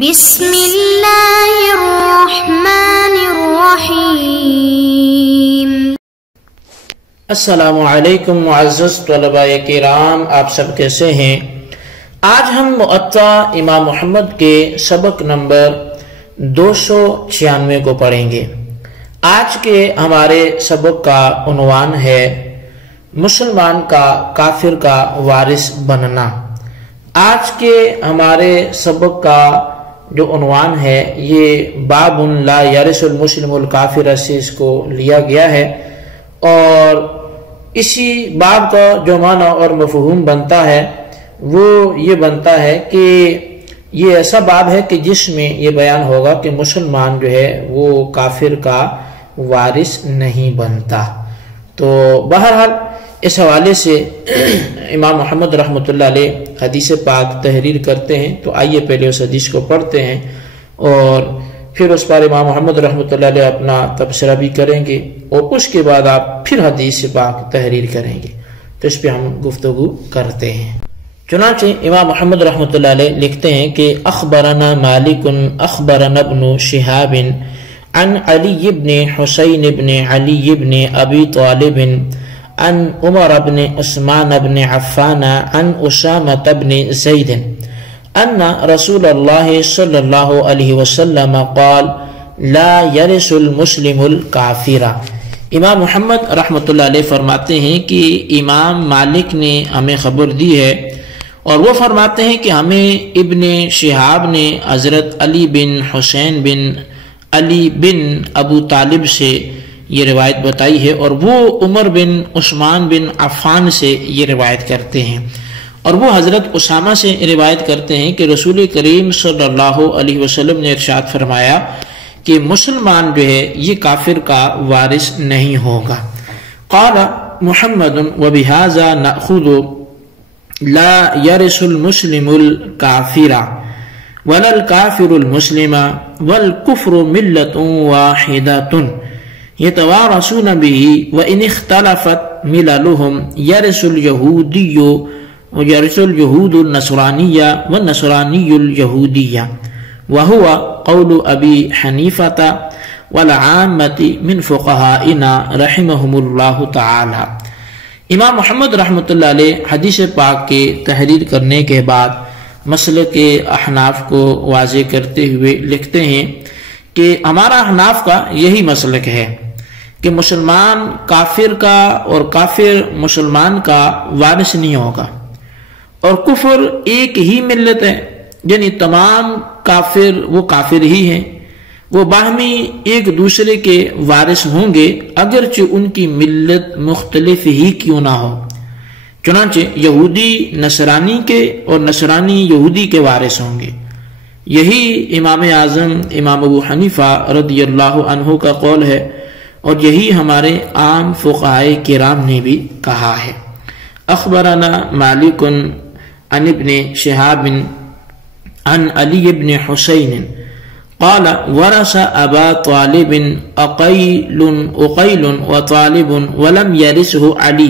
بسم اللہ الرحمن الرحیم۔ السلام علیکم معزز طلباء کرام، آپ سب کیسے ہیں؟ آج ہم موطا امام محمد کے سبق نمبر 296 کو پڑھیں گے۔ آج کے ہمارے سبق کا عنوان ہے مسلمان کا کافر کا وارث بننا۔ آج کے ہمارے سبق کا جو عنوان ہے یہ باب لا یرث المسلم الکافر سے اس کو لیا گیا ہے، اور اسی باب کا جو معنی اور مفہوم بنتا ہے وہ یہ بنتا ہے کہ یہ ایسا باب ہے کہ جس میں یہ بیان ہوگا کہ مسلمان جو ہے وہ کافر کا وارث نہیں بنتا۔ تو بہرحال اس حوالے سے امام محمد رحمۃ اللہ علیہ حدیث پاک تحریر کرتے ہیں، تو آئیے پہلے اس حدیث کو پڑھتے ہیں اور پھر اس پر امام محمد رحمۃ اللہ علیہ اپنا تبصرہ بھی کریں گے، اور اس کے بعد آپ پھر حدیث پاک تحریر کریں گے، تو اس پہ ہم گفتگو کرتے ہیں۔ چنانچہ امام محمد رحمۃ اللہ علیہ لکھتے ہیں کہ اخبرنا مالک اخبرنا ابن شہاب عن علی بن حسین بن علی بن ابی طالب عن عمر بن عثمان بن عفان عن اسامة بن زید ان رسول اللہ صلی اللہ علیہ وسلم قال لا یرث المسلم الکافر۔ امام محمد رحمۃ اللہ علیہ فرماتے ہیں کہ امام مالک نے ہمیں خبر دی ہے، اور وہ فرماتے ہیں کہ ہمیں ابن شہاب نے حضرت علی بن حسین بن علی بن ابو طالب سے یہ روایت بتائی ہے، اور وہ عمر بن عثمان بن عفان سے یہ روایت کرتے ہیں، اور وہ حضرت اسامہ سے روایت کرتے ہیں کہ رسول کریم صلی اللہ علیہ وسلم نے ارشاد فرمایا کہ مسلمان جو ہے یہ کافر کا وارث نہیں ہوگا۔ قال محمد وبہذا نأخذ لا یرث المسلم الکافر ولا الکافر المسلم والکفر ملۃ واحدۃ یتوارثون به وان اختلفت مللهم یرث اليہودی ويرث اليهود النصرانية والنصراني اليهودية وهو قول أبي حنيفة والعامة من فقهائنا رحمهم الله تعالى۔ امام محمد رحمۃ اللہ علیہ حدیث پاک کے تحریر کرنے کے بعد مسلک احناف کو واضح کرتے ہوئے لکھتے ہیں کہ ہمارا احناف کا یہی مسلک ہے کہ مسلمان کافر کا اور کافر مسلمان کا وارث نہیں ہوگا، اور کفر ایک ہی ملت ہے، یعنی تمام کافر وہ کافر ہی ہیں، وہ باہمی ایک دوسرے کے وارث ہوں گے اگرچہ ان کی ملت مختلف ہی کیوں نہ ہو۔ چنانچہ یہودی نصرانی کے اور نصرانی یہودی کے وارث ہوں گے۔ یہی امام اعظم امام ابو حنیفہ رضی اللہ عنہ کا قول ہے، اور یہی ہمارے عام فقہائے کرام نے بھی کہا ہے۔ اخبرنا مالک عن ابن شہاب عن علی بن حسین قال ورث ابا طالب عقیل وطالب ولم یرثه علی۔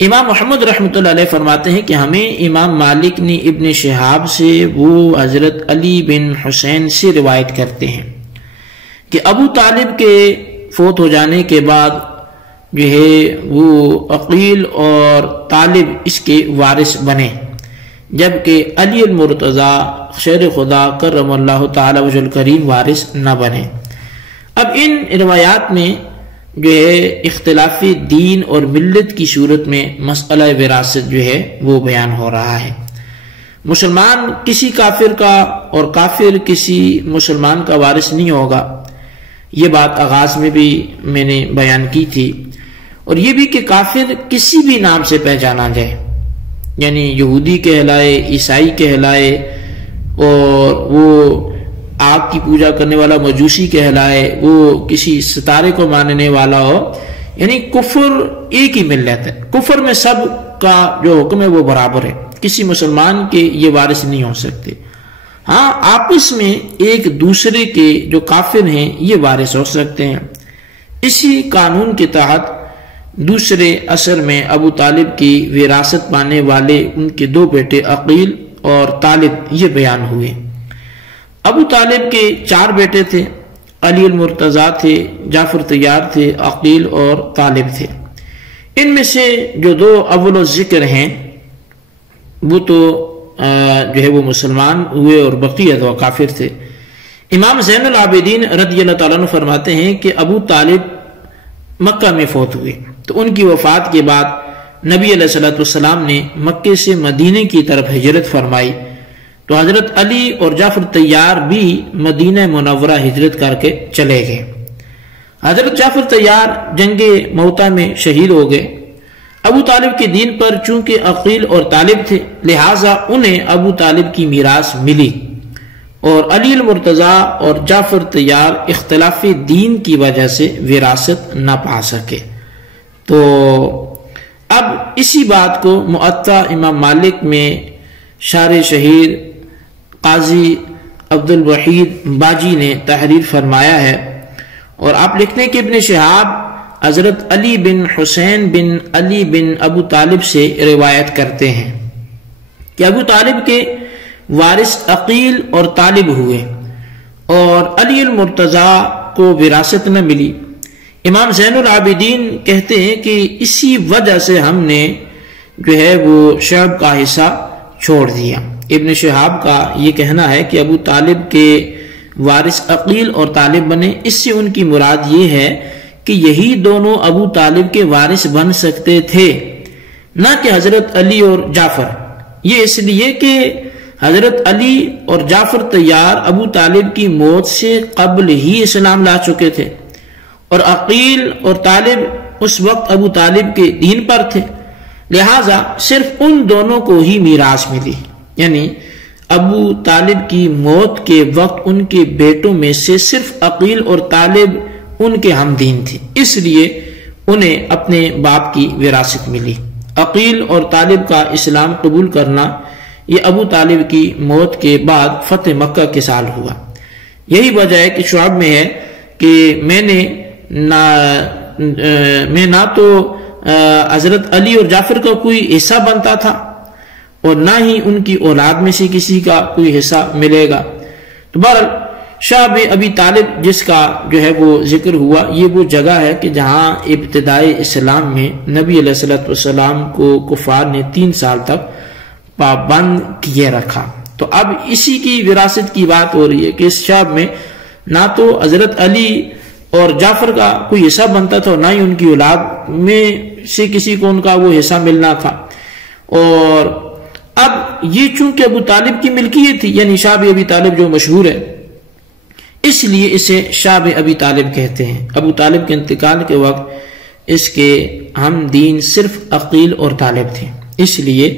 امام محمد رحمۃ اللہ علیہ فرماتے ہیں کہ ہمیں امام مالک نے ابن شہاب سے وہ حضرت علی بن حسین سے روایت کرتے ہیں کہ ابو طالب کے فوت ہو جانے کے بعد جو ہے وہ عقیل اور طالب اس کے وارث بنے، جبکہ علی المرتضی شیر خدا کرم اللہ تعالی وجہ الکریم وارث نہ بنے۔ اب ان روایات میں جو ہے اختلافی دین اور ملت کی صورت میں مسئلہ وراثت جو ہے وہ بیان ہو رہا ہے۔ مسلمان کسی کافر کا اور کافر کسی مسلمان کا وارث نہیں ہوگا، یہ بات آغاز میں بھی میں نے بیان کی تھی، اور یہ بھی کہ کافر کسی بھی نام سے پہچانا جائے، یعنی یہودی کہلائے، عیسائی کہلائے، اور وہ آگ کی پوجا کرنے والا مجوسی کہلائے، وہ کسی ستارے کو ماننے والا ہو، یعنی کفر ایک ہی ملت ہے، کفر میں سب کا جو حکم ہے وہ برابر ہے، کسی مسلمان کے یہ وارث نہیں ہو سکتے۔ ہاں آپس میں ایک دوسرے کے جو کافر ہیں یہ وارث ہو سکتے ہیں۔ اسی قانون کے تحت دوسرے عصر میں ابو طالب کی وراثت پانے والے ان کے دو بیٹے عقیل اور طالب یہ بیان ہوئے۔ ابو طالب کے 4 بیٹے تھے، علی المرتضیٰ تھے، جعفر طیار تھے، عقیل اور طالب تھے۔ ان میں سے جو 2 اول الذکر ہیں وہ تو جو ہے وہ مسلمان ہوئے اور بقیہ تو کافر تھے۔ امام زین العابدین رضی اللہ تعالیٰ عنہ فرماتے ہیں کہ ابو طالب مکہ میں فوت ہوئے، تو ان کی وفات کے بعد نبی علیہ الصلوۃ والسلام نے مکے سے مدینے کی طرف ہجرت فرمائی، تو حضرت علی اور جعفر طیار بھی مدینہ منورہ ہجرت کر کے چلے گئے۔ حضرت جعفر طیار جنگ موتا میں شہید ہو گئے۔ ابو طالب کے دین پر چونکہ عقیل اور طالب تھے، لہٰذا انہیں ابو طالب کی میراث ملی، اور علی المرتضیٰ اور جعفر طیار اختلاف دین کی وجہ سے وراثت نہ پا سکے۔ تو اب اسی بات کو معطا امام مالک میں شارح شہیر قاضی عبد الوحید باجی نے تحریر فرمایا ہے، اور آپ لکھنے کہ ابن شہاب حضرت علی بن حسین بن علی بن ابو طالب سے روایت کرتے ہیں کہ ابو طالب کے وارث عقیل اور طالب ہوئے، اور علی المرتضیٰ کو وراثت نہ ملی۔ امام زین العابدین کہتے ہیں کہ اسی وجہ سے ہم نے جو ہے وہ شعب کا حصہ چھوڑ دیا۔ ابن شہاب کا یہ کہنا ہے کہ ابو طالب کے وارث عقیل اور طالب بنے، اس سے ان کی مراد یہ ہے کہ یہی دونوں ابو طالب کے وارث بن سکتے تھے، نہ کہ حضرت علی اور جعفر۔ یہ اس لیے کہ حضرت علی اور جعفر طیار ابو طالب کی موت سے قبل ہی اسلام لا چکے تھے، اور عقیل اور طالب اس وقت ابو طالب کے دین پر تھے، لہٰذا صرف ان دونوں کو ہی میراث ملی۔ یعنی ابو طالب کی موت کے وقت ان کے بیٹوں میں سے صرف عقیل اور طالب ان کے ہم دین تھے، اس لیے انہیں اپنے باپ کی وراثت ملی۔ عقیل اور طالب کا اسلام قبول کرنا یہ ابو طالب کی موت کے بعد فتح مکہ کے سال ہوا۔ یہی وجہ ہے کہ شعب میں ہے کہ میں نہ تو حضرت علی اور جعفر کا کوئی حصہ بنتا تھا، اور نہ ہی ان کی اولاد میں سے کسی کا کوئی حصہ ملے گا۔ تو بہرحال شعب ابی طالب جس کا جو ہے وہ ذکر ہوا، یہ وہ جگہ ہے کہ جہاں ابتدائی اسلام میں نبی علیہ الصلوۃ والسلام کو کفار نے 3 سال تک پابند کیے رکھا۔ تو اب اسی کی وراثت کی بات ہو رہی ہے کہ اس شعب میں نہ تو حضرت علی اور جعفر کا کوئی حصہ بنتا تھا، اور نہ ہی ان کی اولاد میں سے کسی کو ان کا وہ حصہ ملنا تھا۔ اور اب یہ چونکہ ابو طالب کی ملکیت تھی، یعنی شعب ابی طالب جو مشہور ہے، اس لیے اسے شعب ابی طالب کہتے ہیں۔ ابو طالب کے انتقال کے وقت اس کے ہم دین صرف عقیل اور طالب تھے، اس لیے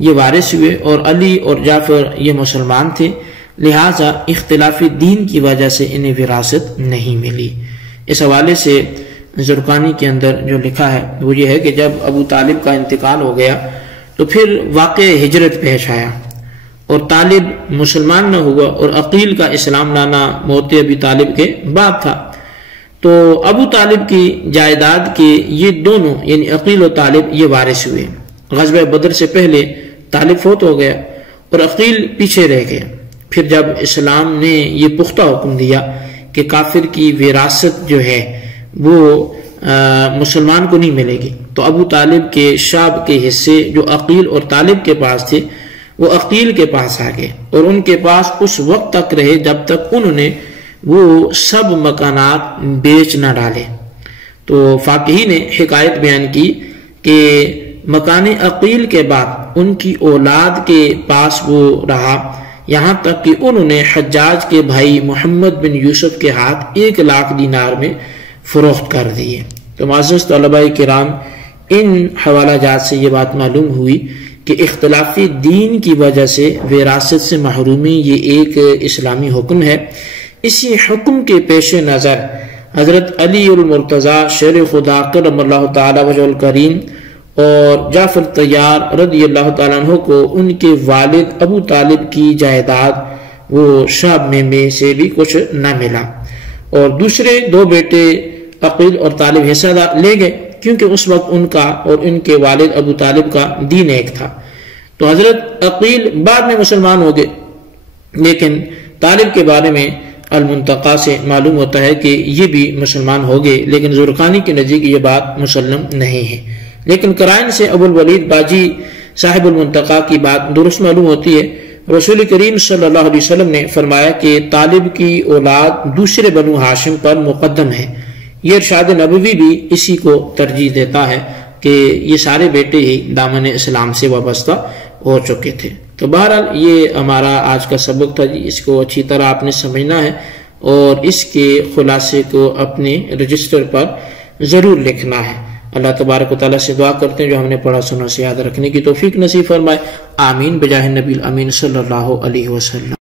یہ وارث ہوئے، اور علی اور جعفر یہ مسلمان تھے، لہٰذا اختلاف دین کی وجہ سے انہیں وراثت نہیں ملی۔ اس حوالے سے زرقانی کے اندر جو لکھا ہے وہ یہ ہے کہ جب ابو طالب کا انتقال ہو گیا تو پھر واقع ہجرت پیش آیا، اور طالب مسلمان نہ ہوا، اور عقیل کا اسلام لانا موت ابی طالب کے بعد تھا۔ تو ابو طالب کی جائیداد کے یہ دونوں یعنی عقیل و طالب یہ وارث ہوئے۔ غزوہ بدر سے پہلے طالب فوت ہو گیا اور عقیل پیچھے رہ گیا۔ پھر جب اسلام نے یہ پختہ حکم دیا کہ کافر کی وراثت جو ہے وہ مسلمان کو نہیں ملے گی، تو ابو طالب کے شعب کے حصے جو عقیل اور طالب کے پاس تھے وہ عقیل کے پاس آ گئے، اور ان کے پاس اس وقت تک رہے جب تک انہوں نے وہ سب مکانات بیچ نہ ڈالے۔ تو فاقہی نے حکایت بیان کی کہ مکان عقیل کے بعد ان کی اولاد کے پاس وہ رہا، یہاں تک کہ انہوں نے حجاج کے بھائی محمد بن یوسف کے ہاتھ 1 لاکھ دینار میں فروخت کر دیے۔ تو معزز طلباء کرام، ان حوالہ جات سے یہ بات معلوم ہوئی کہ اختلافی دین کی وجہ سے وراثت سے محرومی یہ ایک اسلامی حکم ہے۔ اسی حکم کے پیش نظر حضرت علی المرتضیٰ شیر خدا کرم اللہ تعالی وجہ الکریم اور جعفر طیار رضی اللہ تعالیٰ عنہ کو ان کے والد ابو طالب کی جائیداد وہ شعب میں سے بھی کچھ نہ ملا، اور دوسرے 2 بیٹے عقیل اور طالب حصہ لے گئے، کیونکہ اس وقت ان کا اور ان کے والد ابو طالب کا دین ایک تھا۔ تو حضرت عقیل بعد میں مسلمان ہو گئے، لیکن طالب کے بارے میں المنتقا سے معلوم ہوتا ہے کہ یہ بھی مسلمان ہو گئے، لیکن زرقانی کے نزدیک یہ بات مسلم نہیں ہے۔ لیکن قرائن سے ابو الولید باجی صاحب المنتقا کی بات درست معلوم ہوتی ہے۔ رسول کریم صلی اللہ علیہ وسلم نے فرمایا کہ طالب کی اولاد دوسرے بنو ہاشم پر مقدم ہے۔ یہ ارشاد نبوی بھی اسی کو ترجیح دیتا ہے کہ یہ سارے بیٹے ہی دامن اسلام سے وابستہ ہو چکے تھے۔ تو بہرحال یہ ہمارا آج کا سبق تھا جی، اس کو اچھی طرح آپ نے سمجھنا ہے اور اس کے خلاصے کو اپنے رجسٹر پر ضرور لکھنا ہے۔ اللہ تبارک و تعالیٰ سے دعا کرتے ہیں جو ہم نے پڑھا سنا سے یاد رکھنے کی توفیق نصیب فرمائے۔ آمین بجاہ نبی الامین صلی اللہ علیہ وسلم۔